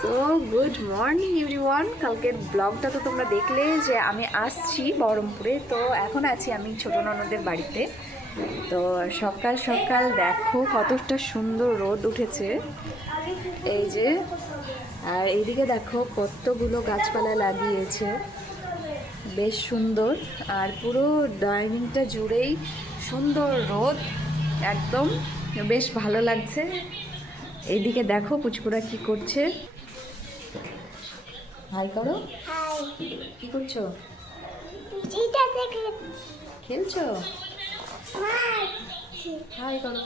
So good morning everyone. কালকের ব্লগটা তো তোমরা দেখলে যে আমি আসছি বহরমপুরে। তো এখন আছি আমি ছোট ননদের বাড়িতে। তো সকাল সকাল দেখো কতটা সুন্দর রোদ উঠেছে, এই যে। আর এইদিকে দেখো কতগুলো গাছপালা লাগিয়েছে, বেশ সুন্দর। আর পুরো ডাইনিংটা জুড়েই সুন্দর রোদ, একদম বেশ ভালো লাগছে। এইদিকে দেখো পুচকুরা কি করছে, হাই করো। কি করছো? খেলছো? হাই করো।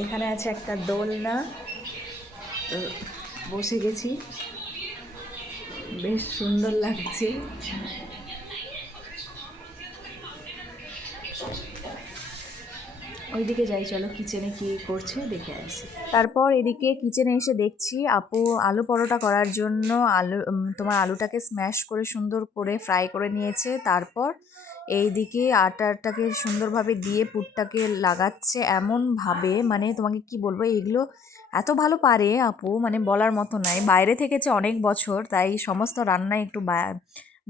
এখানে আছে একটা দোলনা, তো বসে গেছি, বেশ সুন্দর লাগছে। ওইদিকে যাই, চলো কিচেনে কি করছে দেখে আসি। তারপর এদিকে কিচেনে এসে দেখছি আপু আলু পরোটা করার জন্য তোমার আলুটাকে স্ম্যাশ করে সুন্দর করে ফ্রাই করে নিয়েছে। তারপর এইদিকে আটাটাকে সুন্দরভাবে দিয়ে পুরটাকে লাগাচ্ছে এমনভাবে, মানে তোমাকে কি বলবো, এগুলো এত ভালো পারে আপু, মানে বলার মতো নয়। বাইরে থেকেছে অনেক বছর, তাই সমস্ত রান্না একটু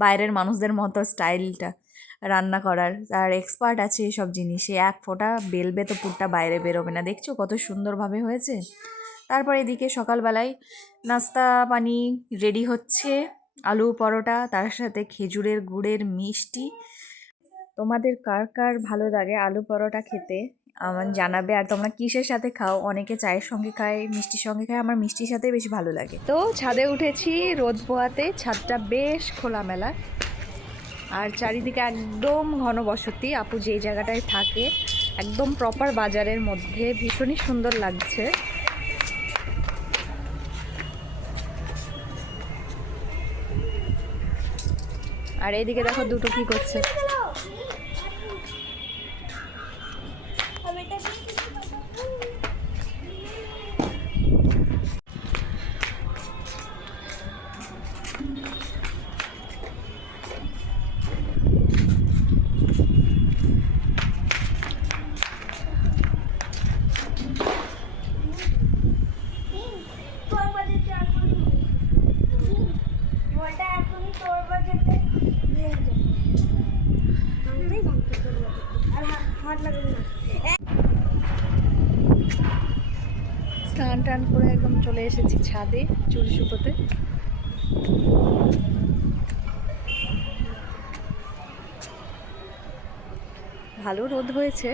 বাইরের মানুষদের মতো স্টাইলটা রান্না করার, আর এক্সপার্ট আছে এসব জিনিসে। এক ফোঁটা বেলবে তো পুরটা বাইরে বেরোবে না। দেখছো কত সুন্দরভাবে হয়েছে। তারপর এদিকে সকালবেলায় নাস্তা পানি রেডি হচ্ছে, আলু পরোটা, তার সাথে খেজুরের গুড়ের মিষ্টি। তোমাদের কার কার ভালো লাগে আলু পরোটা খেতে আমার জানাবে। আর তোমরা কিসের সাথে খাও? অনেকে চায়ের সঙ্গে খায়, মিষ্টির সঙ্গে খায়, আমার মিষ্টির সাথে বেশি ভালো লাগে। তো ছাদে উঠেছি রোদ পোয়াতে, ছাদটা বেশ খোলামেলা আর চারিদিকে একদম ঘনবসতি। আপু যে জায়গাটায় থাকে একদম প্রপার বাজারের মধ্যে, ভীষণই সুন্দর লাগছে। আর এইদিকে দেখো দুটো কি করছে। স্নান টান করে একদম চলে এসেছি ছাদে চুল শুকোতে। ভালো রোদ হয়েছে,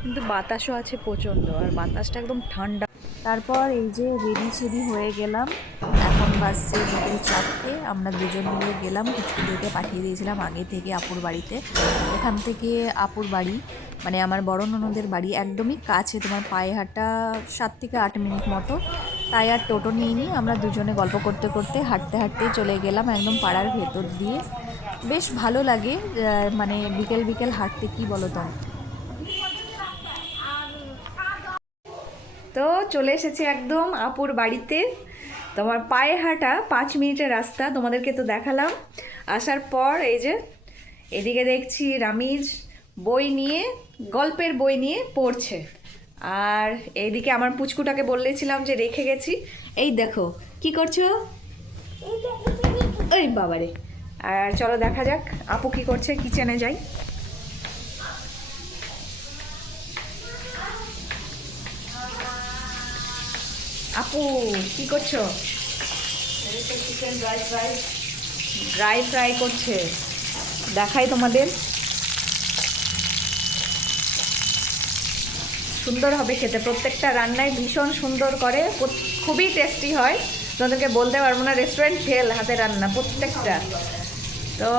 কিন্তু বাতাসও আছে প্রচণ্ড, আর বাতাসটা একদম ঠান্ডা। তারপর এই যে রেডি সেডি হয়ে গেলাম, এখন বাসছে বিকেল 4টে। আমরা দুজন মিলে গেলাম, কুচকুলিকে পাঠিয়ে দিয়েছিলাম আগে থেকে আপুর বাড়িতে। এখান থেকে আপুর বাড়ি, মানে আমার বড় ননদের বাড়ি, একদমই কাছে, তোমার পায়ে হাঁটা 7 থেকে 8 মিনিট মতো। তাই আর টোটো নিয়ে নিই, আমরা দুজনে গল্প করতে করতে হাঁটতে হাঁটতেই চলে গেলাম একদম পাড়ার ভেতর দিয়ে। বেশ ভালো লাগে, মানে বিকেল বিকেল হাঁটতে, কি বলো তো। তো চলে এসেছি একদম আপুর বাড়িতে। তোমার পায়ে হাঁটা 5 মিনিটের রাস্তা, তোমাদেরকে তো দেখালাম। আসার পর এই যে এদিকে দেখছি রামিজ বই নিয়ে, গল্পের বই নিয়ে পড়ছে। আর এইদিকে আমার পুচকুটাকে বলেছিলাম যে রেখে গেছি, এই দেখো কি করছো। ওই বাবারে। আর চলো দেখা যাক আপু কি করছে, কিচেনে যাই। আপু কি করছো? চিকেন ড্রাই ফ্রাই করছে, দেখাই তোমাদের। সুন্দর হবে খেতে, প্রত্যেকটা রান্নায় ভীষণ সুন্দর করে, খুবই টেস্টি হয়। তোমাদেরকে বলতে পারবো না, রেস্টুরেন্ট ফেল হাতে রান্না প্রত্যেকটা। তো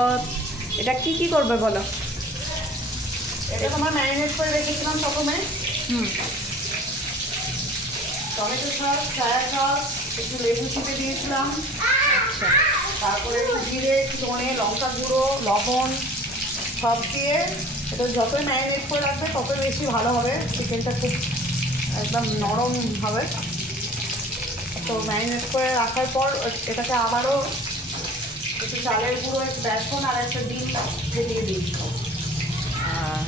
এটা কি কি করবে বলো? এটা তোমার ম্যারিনেট করে রেখেছিলাম প্রথমে। টমেটো সস, সয়া সস, একটু লেবু চিপে দিয়েছিলাম। আচ্ছা, তারপরে একটু জিরে, একটু ধনে, লঙ্কা গুঁড়ো, লবণ সব দিয়ে এটা যতই ম্যারিনেট করে রাখবে ততই বেশি ভালো হবে, চিকেনটা খুব একদম নরম হবে। তো ম্যারিনেট করে রাখার পর এটাকে আবারও একটু চালের গুঁড়ো, একটু বেসন আর একটা ডিম দিয়ে দিই।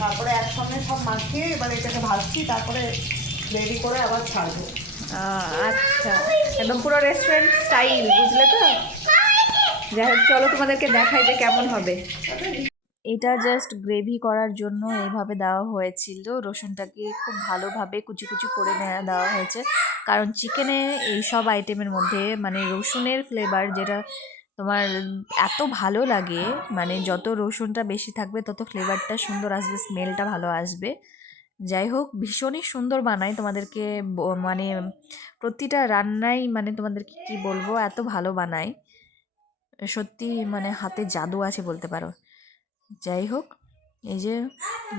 তারপরে একসঙ্গে সব মাখিয়ে এবার এটাকে ভাজছি, তারপরে রেডি করে আবার ছাড়বো। আচ্ছা, একদম পুরো রেস্টুরেন্ট স্টাইল, বুঝলে তো? যাই হোক, চলো তোমাদেরকে দেখাই যে কেমন হবে। এটা জাস্ট গ্রেভি করার জন্য এইভাবে দেওয়া হয়েছিল। রসুনটাকে খুব ভালোভাবে কুচি কুচি করে দেওয়া হয়েছে, কারণ চিকেনে এই সব আইটেমের মধ্যে মানে রসুনের ফ্লেভার যেটা তোমার এত ভালো লাগে, মানে যত রসুনটা বেশি থাকবে তত ফ্লেভারটা সুন্দর আসবে, স্মেলটা ভালো আসবে। যাই হোক, ভীষণই সুন্দর বানায়, তোমাদেরকে মানে প্রতিটা রান্নাই মানে তোমাদেরকে কি বলবো, এত ভালো বানায়, সত্যি মানে হাতে জাদু আছে বলতে পারো। যাই হোক, এই যে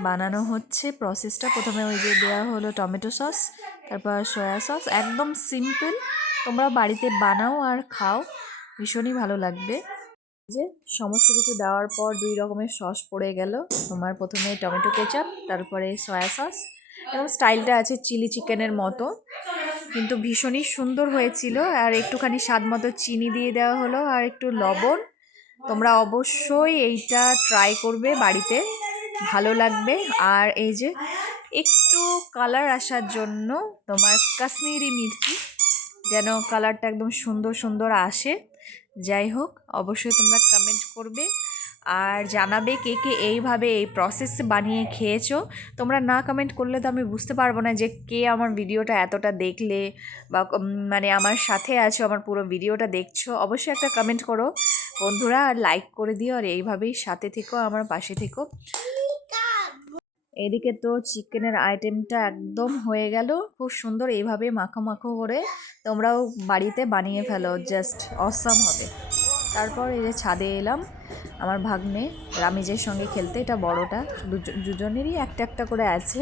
বানানো হচ্ছে প্রসেসটা, প্রথমে ওই যে দেওয়া হলো টমেটো সস, তারপর সয়া সস, একদম সিম্পল, তোমরা বাড়িতে বানাও আর খাও, ভীষণই ভালো লাগবে। যে সমস্ত কিছু দেওয়ার পর 2 রকমের সস পড়ে গেল, তোমার প্রথমে টমেটো কেচাপ, তারপরে সয়া সস, এবং স্টাইলটা আছে চিলি চিকেনের মতো, কিন্তু ভীষণই সুন্দর হয়েছিল। আর একটুখানি স্বাদ মতো চিনি দিয়ে দেওয়া হলো আর একটু লবণ। তোমরা অবশ্যই এইটা ট্রাই করবে বাড়িতে, ভালো লাগবে। আর এই যে একটু কালার আসার জন্য তোমার কাশ্মীরি মির্চি, যেন কালারটা একদম সুন্দর সুন্দর আসে। যাই হোক, অবশ্যই তোমরা কমেন্ট করবে আর জানাবে কে কে এইভাবে এই প্রসেস বানিয়ে খেয়েছো। তোমরা না কমেন্ট করলে তো আমি বুঝতে পারবো না যে কে আমার ভিডিওটা এতটা দেখলে বা মানে আমার সাথে আছো, আমার পুরো ভিডিওটা দেখছো। অবশ্যই একটা কমেন্ট করো বন্ধুরা, আর লাইক করে দিও, আর এইভাবেই সাথে থেকো, আমার পাশে থেকো। এদিকে তো চিকেনের আইটেমটা একদম হয়ে গেল, খুব সুন্দর এইভাবে মাখো মাখো করে তোমরাও বাড়িতে বানিয়ে ফেলো, জাস্ট অসাম হবে। তারপর এই যে ছাদে এলাম আমার ভাগ্নে রামিজের সঙ্গে খেলতে, এটা বড়টা, দুজনেরই একটা একটা করে আছে,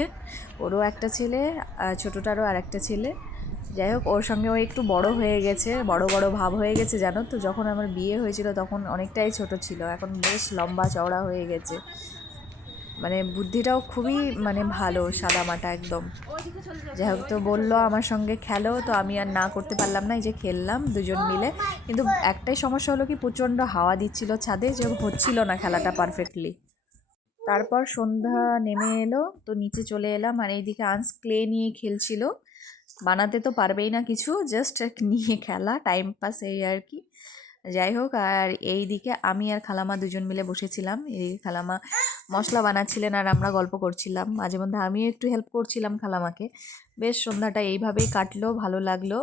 ওরও একটা ছেলে আর ছোটোটারও আর একটা ছেলে। যাই হোক, ওর সঙ্গে ও একটু বড় হয়ে গেছে, বড় বড় ভাব হয়ে গেছে, জানো তো। যখন আমার বিয়ে হয়েছিল তখন অনেকটাই ছোট ছিল, এখন বেশ লম্বা চওড়া হয়ে গেছে, মানে বুদ্ধিটাও খুবই মানে ভালো, সাদামাটা একদম। যাই হোক, তো বললো আমার সঙ্গে খেলো, তো আমি আর না করতে পারলাম না, এই যে খেললাম দুজন মিলে। কিন্তু একটাই সমস্যা হলো কি, প্রচণ্ড হাওয়া দিচ্ছিল ছাদে, যে হচ্ছিল না খেলাটা পারফেক্টলি। তারপর সন্ধ্যা নেমে এলো, তো নিচে চলে এলাম, আর এইদিকে আন্স ক্লে নিয়ে খেলছিল, বানাতে তো পারবেই না কিছু, জাস্ট নিয়ে খেলা, টাইম পাস এই আর কি। যাই হোক, আর এই দিকে আমি আর খালামা দুজন মিলে বসেছিলাম, এই খালামা মশলা বানাচ্ছিলেন আর আমরা গল্প করছিলাম, মাঝে মধ্যে আমিও একটু হেল্প করছিলাম খালামাকে। বেশ সন্ধ্যাটা এইভাবেই কাটলো, ভালো লাগলো।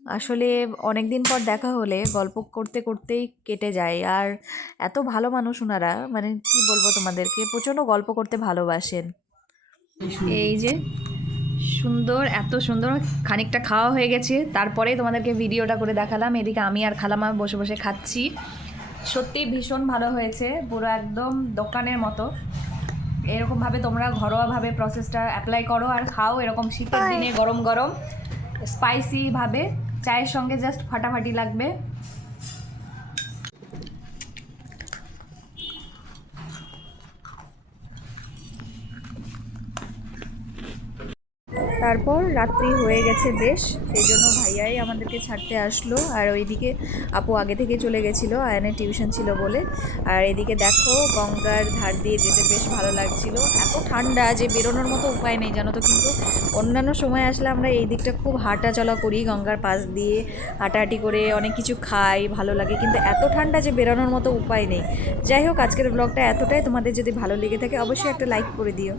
আসলে অনেক দিন পর দেখা হলে গল্প করতে করতেই কেটে যায়, আর এত ভালো মানুষ ওনারা, মানে কি বলবো তোমাদেরকে, প্রচণ্ড গল্প করতে ভালোবাসেন। এই যে সুন্দর, এত সুন্দর, খানিকটা খাওয়া হয়ে গেছে, তারপরে তোমাদেরকে ভিডিওটা করে দেখালাম। এদিকে আমি আর খালামা বসে বসে খাচ্ছি, সত্যি ভীষণ ভালো হয়েছে, পুরো একদম দোকানের মতো। এরকমভাবে তোমরা ঘরোয়াভাবে প্রসেসটা অ্যাপ্লাই করো আর খাও, এরকম শীতের দিনে গরম গরম স্পাইসিভাবে চায়ের সঙ্গে জাস্ট ফাটাফাটি লাগবে। তারপর রাত্রি হয়ে গেছে বেশ, সেই জন্য ভাইয়াই আমাদেরকে ছাড়তে আসলো, আর ওইদিকে আপু আগে থেকে চলে গেছিলো, আয়ানের টিউশন ছিল বলে। আর এদিকে দেখো গঙ্গার ধার দিয়ে যেতে বেশ ভালো লাগছিল, এত ঠান্ডা যে বেরোনোর মতো উপায় নেই, জানো তো। কিন্তু অন্যান্য সময় আসলে আমরা এই দিকটা খুব হাঁটা চলা করি, গঙ্গার পাশ দিয়ে হাঁটাহাঁটি করে অনেক কিছু খাই, ভালো লাগে, কিন্তু এত ঠান্ডা যে বেরোনোর মতো উপায় নেই। যাই হোক, আজকের ব্লগটা এতটাই, তোমাদের যদি ভালো লেগে থাকে অবশ্যই একটা লাইক করে দিও।